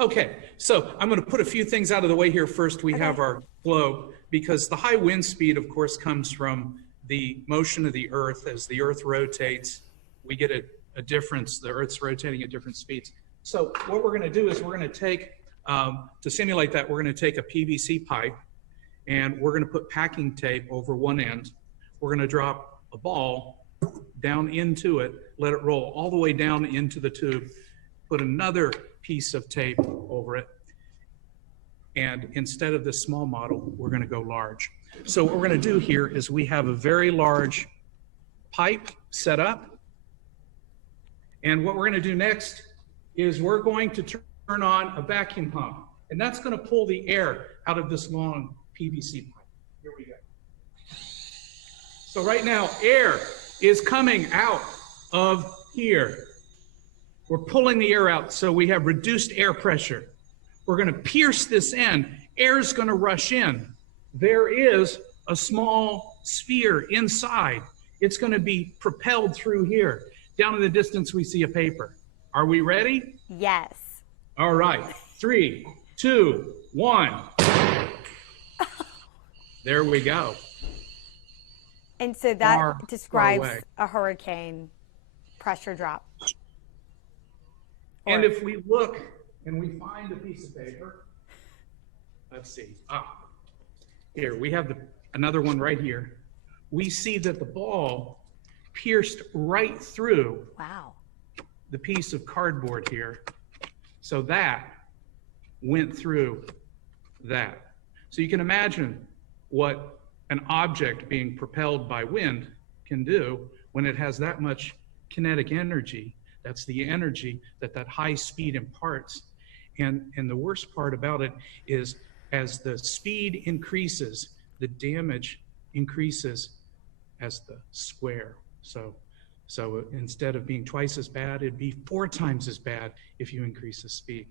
Okay, so I'm going to put a few things out of the way here. First, we have our globe, because the high wind speed, of course, comes from the motion of the Earth. As the Earth rotates, we get a difference. The Earth's rotating at different speeds. So what we're going to do is we're going to take, to simulate that, we're going to take a PVC pipe, and we're going to put packing tape over one end. We're going to drop a ball down into it, let it roll all the way down into the tube, put another piece of tape over it, and instead of this small model, we're going to go large. So what we're going to do here is we have a very large pipe set up, and what we're going to do next is we're going to turn on a vacuum pump, and that's going to pull the air out of this long PVC pipe. Here we go. So right now, air is coming out of here. We're pulling the air out, so we have reduced air pressure. We're going to pierce this end. Air's going to rush in. There is a small sphere inside. It's going to be propelled through here. Down in the distance, we see a paper. Are we ready? Yes. All right. 3, 2, 1. There we go. And so that describes a hurricane pressure drop. And if we look and we find a piece of paper, let's see. Here, we have another one right here. We see that the ball pierced right through the piece of cardboard here. So that went through that. So you can imagine what an object being propelled by wind can do when it has that much kinetic energy. That's the energy that high speed imparts. And the worst part about it is as the speed increases, the damage increases as the square. So instead of being twice as bad, it'd be 4 times as bad if you increase the speed.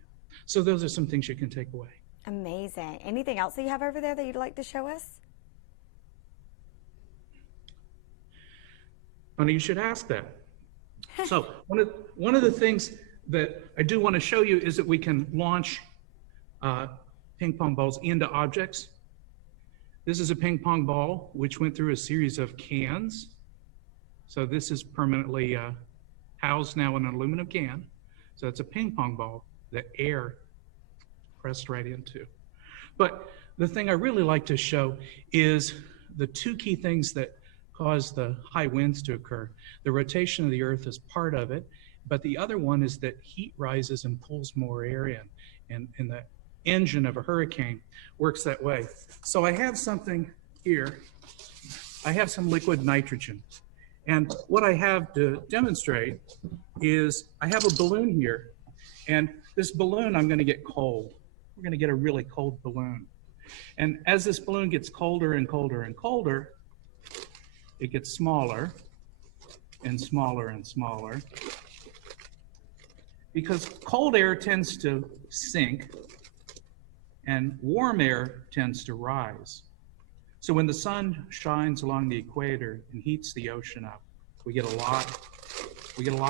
So those are some things you can take away. Amazing. Anything else that you have over there that you'd like to show us? Funny you should ask that. So one of the things that I do want to show you is that we can launch ping pong balls into objects. This is a ping pong ball which went through a series of cans. So this is permanently housed now in an aluminum can. So it's a ping pong ball that air pressed right into. But the thing I really like to show is the 2 key things that cause the high winds to occur. The rotation of the Earth is part of it, but the other one is that heat rises and pulls more air in, and the engine of a hurricane works that way. So I have something here. I have some liquid nitrogen, and what I have to demonstrate is I have a balloon here, and this balloon I'm going to get cold. We're going to get a really cold balloon, and as this balloon gets colder and colder and colder, it gets smaller and smaller and smaller, because cold air tends to sink and warm air tends to rise. So when the sun shines along the equator and heats the ocean up, we get a lot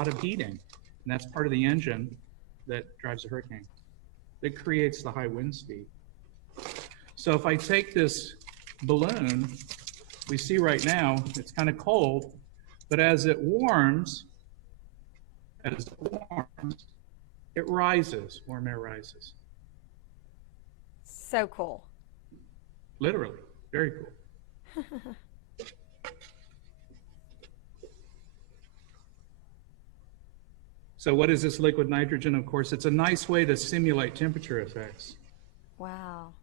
of heating, and that's part of the engine that drives a hurricane, that creates the high wind speed. So if I take this balloon, we see right now it's kind of cold, but as it warms, it rises, warm air rises. So cool. Literally, very cool. So what is this liquid nitrogen? Of course, it's a nice way to simulate temperature effects. Wow.